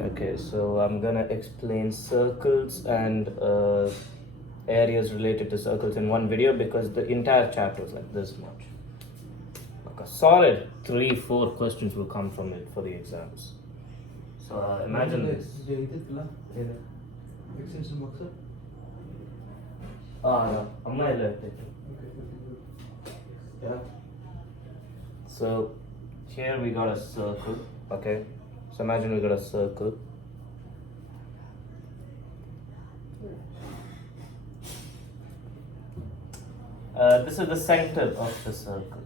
Okay, so I'm gonna explain circles and areas related to circles in one video because the entire chapter is like this much. Like a solid 3-4 questions will come from it for the exams. So imagine this. No, I'm gonna let it. Yeah. So here we got a circle. Okay. So imagine we got a circle. This is the center of the circle.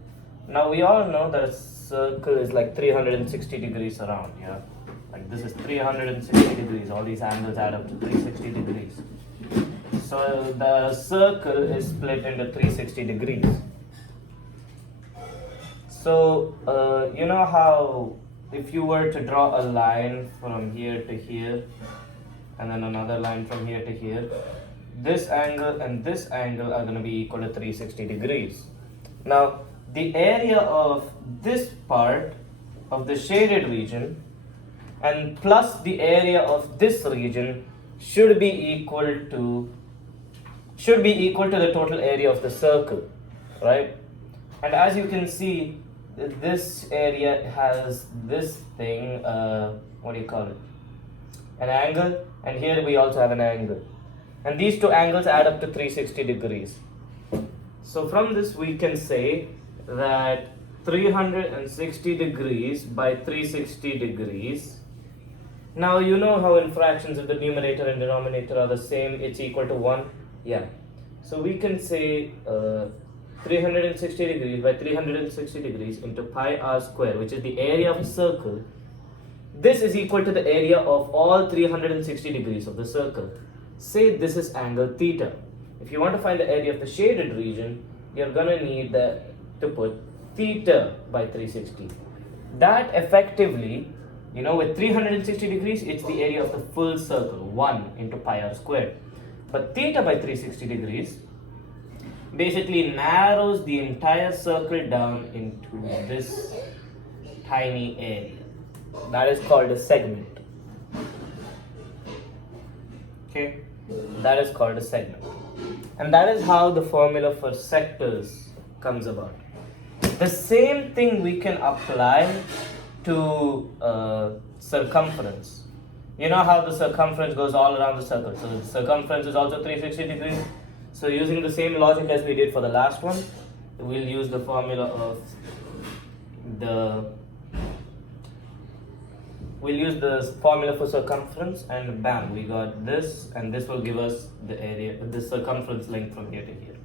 Now we all know that a circle is like 360 degrees around, yeah? Like this is 360 degrees, all these angles add up to 360 degrees. So the circle is split into 360 degrees. So you know how if you were to draw a line from here to here and then another line from here to here, this angle and this angle are going to be equal to 360 degrees. Now the area of this part of the shaded region and plus the area of this region should be equal to the total area of the circle, right? And as you can see, this area has this thing, what do you call it? An angle, and here we also have an angle. And these two angles add up to 360 degrees. So from this we can say that 360 degrees by 360 degrees. Now you know how in fractions if the numerator and denominator are the same, it's equal to 1? Yeah. So we can say 360 degrees by 360 degrees into pi r square, which is the area of a circle. This is equal to the area of all 360 degrees of the circle. Say this is angle theta. If you want to find the area of the shaded region, you're gonna need to put theta by 360. That effectively, with 360 degrees, it's the area of the full circle, 1 into pi r squared. But theta by 360 degrees basically narrows the entire circle down into this tiny area. That is called a segment. Okay, that is called a segment. And that is how the formula for sectors comes about. The same thing we can apply to circumference. You know how the circumference goes all around the circle. So the circumference is also 360 degrees. So using the same logic as we did for the last one, we'll use the formula of for circumference, and bam, we got this, and this will give us the area, the circumference length from here to here.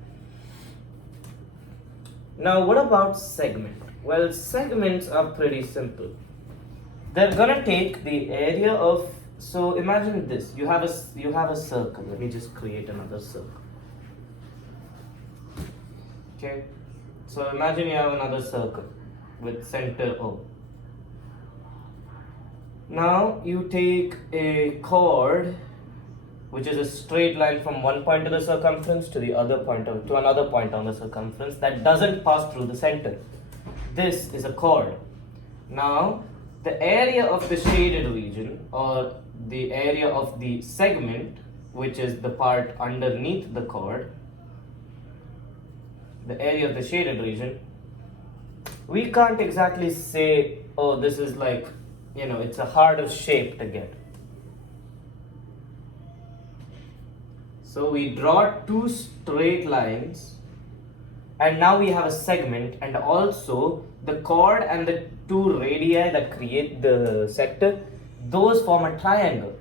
Now what about segment? Well, segments are pretty simple. They're gonna take the area of, so imagine this, you have a circle. Let me just create another circle. Okay, so imagine you have another circle with center O. Now you take a chord which is a straight line from one point of the circumference to another point on the circumference that doesn't pass through the center. This is a chord. Now the area of the shaded region, or the area of the segment, which is the part underneath the chord, the area of the shaded region, we can't exactly say, oh, this is like, it's a harder shape to get. So we draw two straight lines, and now we have a segment, and also the chord and the two radii that create the sector, those form a triangle.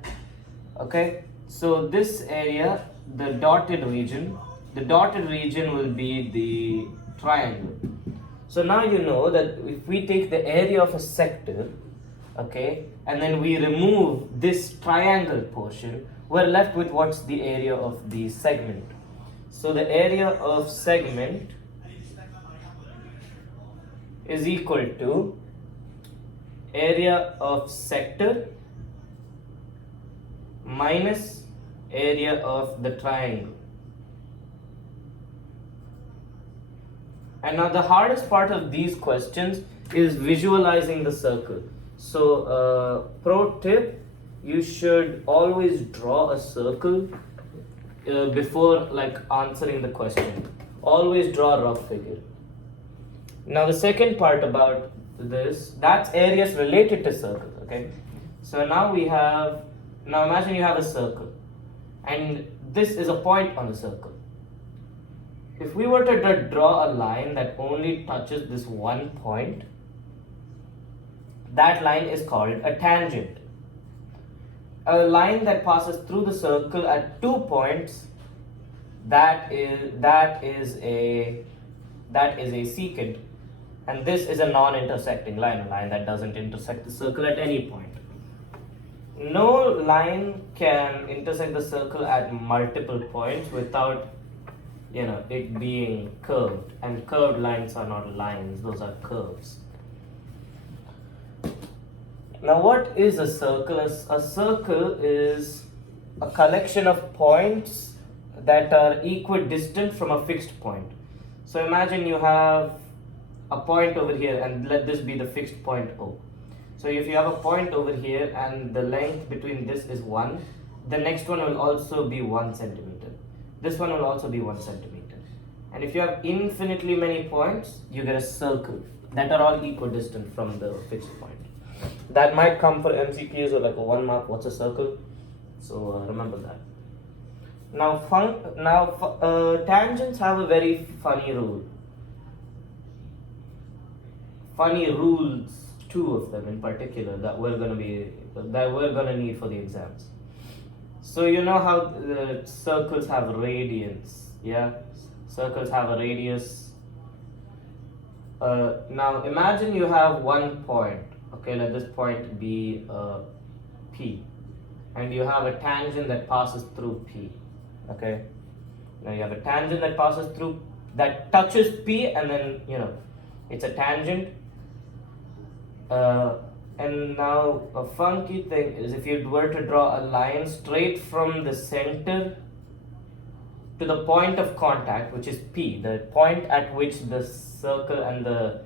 Okay, so this area, the dotted region will be the triangle. So now you know that if we take the area of a sector, okay, and then we remove this triangle portion, we're left with what's the area of the segment. So the area of segment is equal to area of sector minus area of the triangle. And now the hardest part of these questions is visualizing the circle. So pro tip, you should always draw a circle before like answering the question. Always draw a rough figure. Now the second part about this, that's areas related to circles, okay? So now now imagine you have a circle and this is a point on the circle. If we were to draw a line that only touches this one point, that line is called a tangent. A line that passes through the circle at 2 points, that is a secant, and this is a non-intersecting line, a line that doesn't intersect the circle at any point. No line can intersect the circle at multiple points without it being curved, and curved lines are not lines, those are curves. Now what is a circle? A circle is a collection of points that are equidistant from a fixed point. So imagine you have a point over here, and let this be the fixed point O. So if you have a point over here and the length between this is 1, the next one will also be 1 centimeter. This one will also be 1 centimeter. And if you have infinitely many points, you get a circle that are all equidistant from the fixed point. That might come for MCQs or like a 1 mark, what's a circle? So remember that. Now, tangents have a very funny rule. Funny rules, 2 of them in particular that we're gonna need for the exams. So you know how circles have radians, yeah? Circles have a radius. Now imagine you have one point, okay, let this point be P, and you have a tangent that passes through P, okay? Now you have a tangent that passes through, that touches P, and then it's a tangent. And now a funky thing is, if you were to draw a line straight from the center to the point of contact, which is P, the point at which the circle and the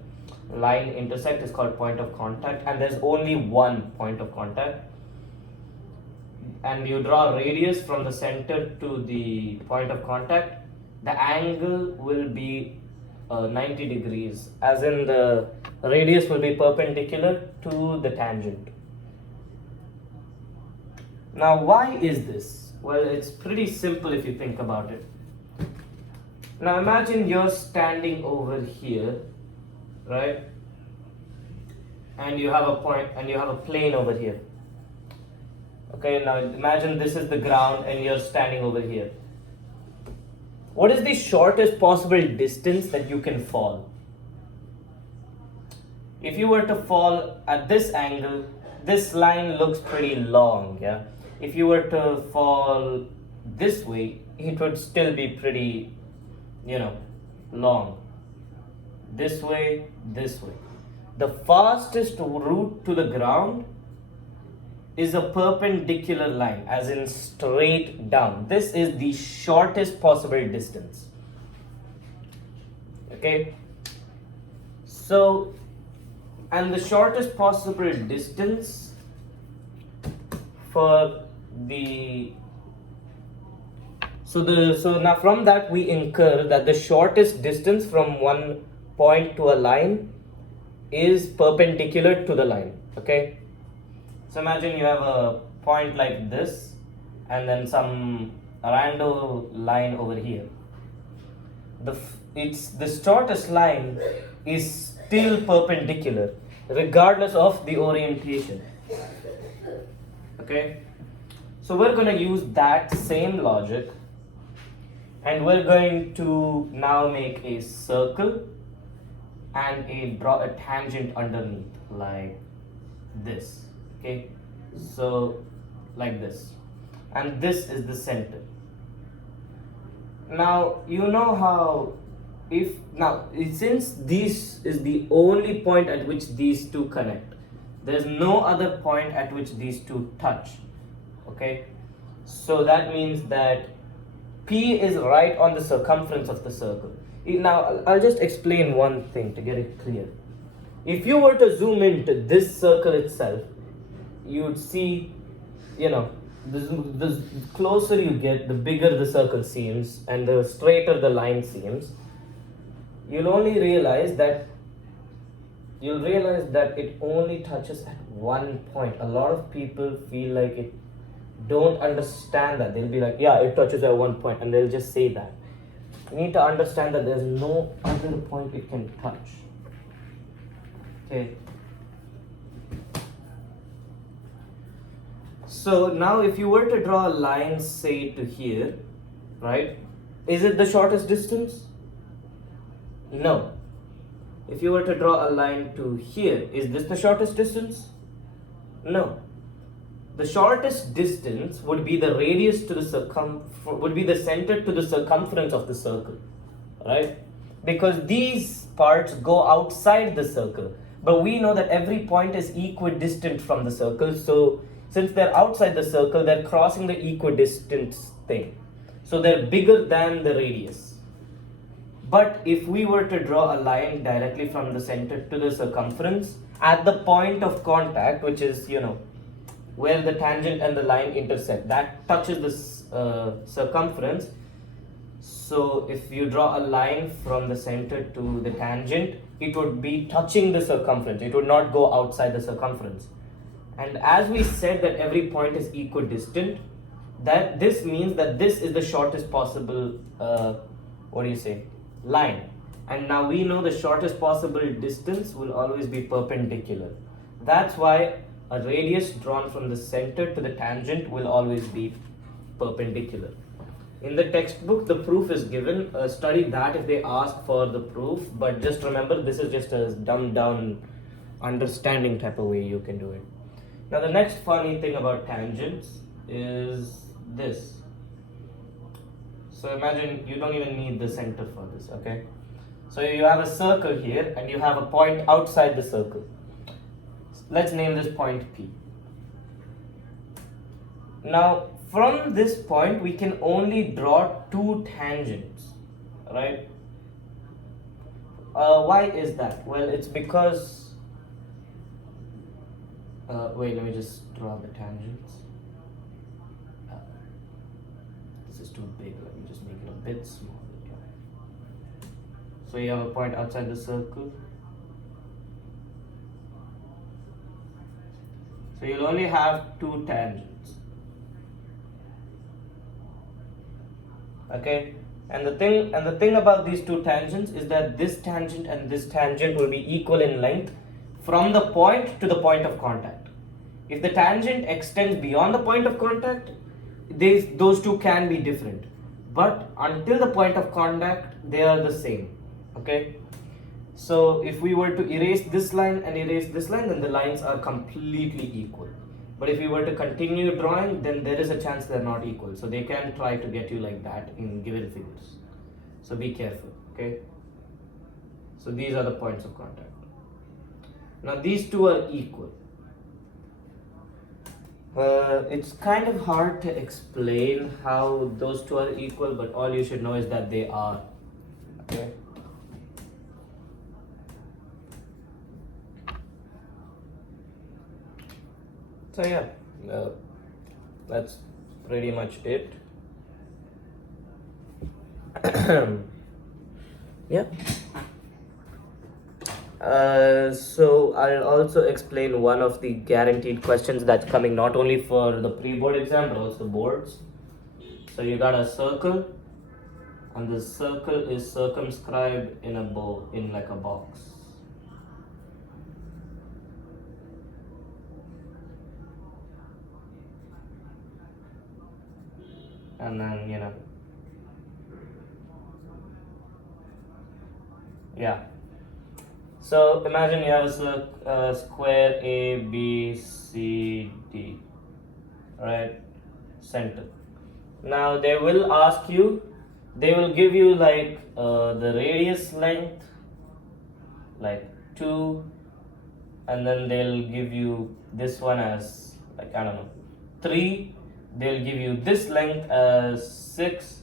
line intersect is called point of contact, and there's only one point of contact, and you draw a radius from the center to the point of contact, the angle will be 90 degrees, as in the radius will be perpendicular to the tangent. Now why is this? Well, it's pretty simple if you think about it. Now imagine you're standing over here, right? And you have a point, and you have a plane over here. Okay, now imagine this is the ground and you're standing over here. What is the shortest possible distance that you can fall? If you were to fall at this angle, this line looks pretty long, yeah? If you were to fall this way, it would still be pretty, long. This way, this way. The fastest route to the ground is a perpendicular line, as in straight down. This is the shortest possible distance. Okay? So, and the shortest possible distance for the so now from that we infer that the shortest distance from one point to a line is perpendicular to the line. Okay, so imagine you have a point like this and then some random line over here. The shortest line is still perpendicular regardless of the orientation. Okay, so we're going to use that same logic, and we're going to now make a circle and draw a tangent underneath like this. Okay, so like this, and this is the center. Now you know how, since this is the only point at which these two connect, there's no other point at which these two touch. Okay, so that means that P is right on the circumference of the circle. Now I'll just explain one thing to get it clear. If you were to zoom into this circle itself, you'd see you know, the closer you get, the bigger the circle seems and the straighter the line seems, you'll only realize that it only touches at one point. A lot of people feel like it don't understand that. They'll be like, yeah, it touches at one point, and they'll just say that. You need to understand that there's no other point it can touch. Okay. So now if you were to draw a line, say to here, right? Is it the shortest distance? No. If you were to draw a line to here, is this the shortest distance? No. The shortest distance would be the radius to the would be the center to the circumference of the circle, right? Because these parts go outside the circle, but we know that every point is equidistant from the circle. So since they're outside the circle, they're crossing the equidistance thing. So they're bigger than the radius. But if we were to draw a line directly from the center to the circumference, at the point of contact, which is, where the tangent and the line intersect, that touches the circumference. So if you draw a line from the center to the tangent, it would be touching the circumference. It would not go outside the circumference. And as we said that every point is equidistant, that this means that this is the shortest possible, line. And now we know the shortest possible distance will always be perpendicular. That's why a radius drawn from the center to the tangent will always be perpendicular. In the textbook, the proof is given. Study that if they ask for the proof, but just remember this is just a dumbed down understanding type of way you can do it. Now the next funny thing about tangents is this. So imagine you don't even need the center for this, okay? So you have a circle here and you have a point outside the circle. Let's name this point P. Now from this point we can only draw two tangents, right? Why is that? Well, it's because wait, let me just draw the tangents. This is too big, let me just make it a bit smaller. So you have a point outside the circle. So you'll only have two tangents. Okay? And the thing about these two tangents is that this tangent and this tangent will be equal in length from the point to the point of contact. If the tangent extends beyond the point of contact, those two can be different. But until the point of contact, they are the same. Okay? So if we were to erase this line and erase this line, then the lines are completely equal. But if we were to continue drawing, then there is a chance they're not equal. So they can try to get you like that in given figures. So be careful, okay? So these are the points of contact. Now these two are equal. It's kind of hard to explain how those two are equal, but all you should know is that they are, okay? So yeah, that's pretty much it. Yeah. So I'll also explain one of the guaranteed questions that's coming not only for the pre-board exam but also boards. So you got a circle, and the circle is circumscribed in a bowl, in like a box. And then, yeah. So imagine you have a square A, B, C, D, right? Center. Now they will give you like the radius length, like 2, and then they'll give you this one as like, I don't know, 3. They'll give you this length as 6.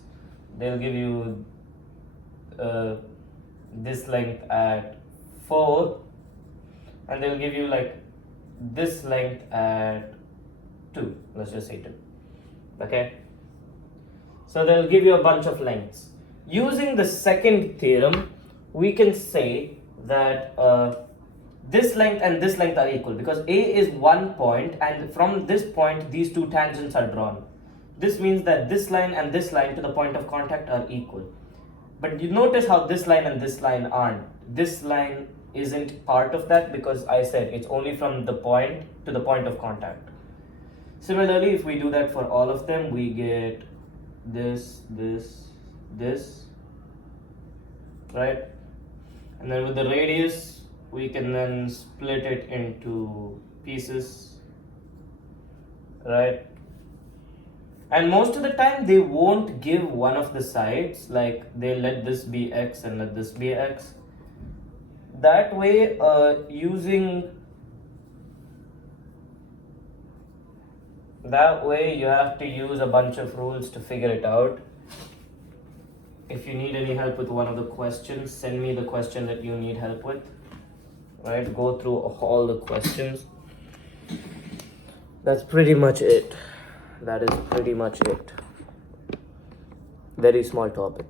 They'll give you this length at 4, and they'll give you like this length at 2. Let's just say 2. Okay? So they'll give you a bunch of lengths. Using the second theorem, we can say that this length and this length are equal because A is 1 point, and from this point these two tangents are drawn. This means that this line and this line to the point of contact are equal. But you notice how this line and this line aren't. This line isn't part of that because I said it's only from the point to the point of contact. Similarly, if we do that for all of them, we get this, right? And then with the radius, we can then split it into pieces, right? And most of the time they won't give one of the sides, like they let this be x and let this be x. That way, you have to use a bunch of rules to figure it out. If you need any help with one of the questions, send me the question that you need help with. Right? Go through all the questions. That's pretty much it. That is pretty much it. Very small topic.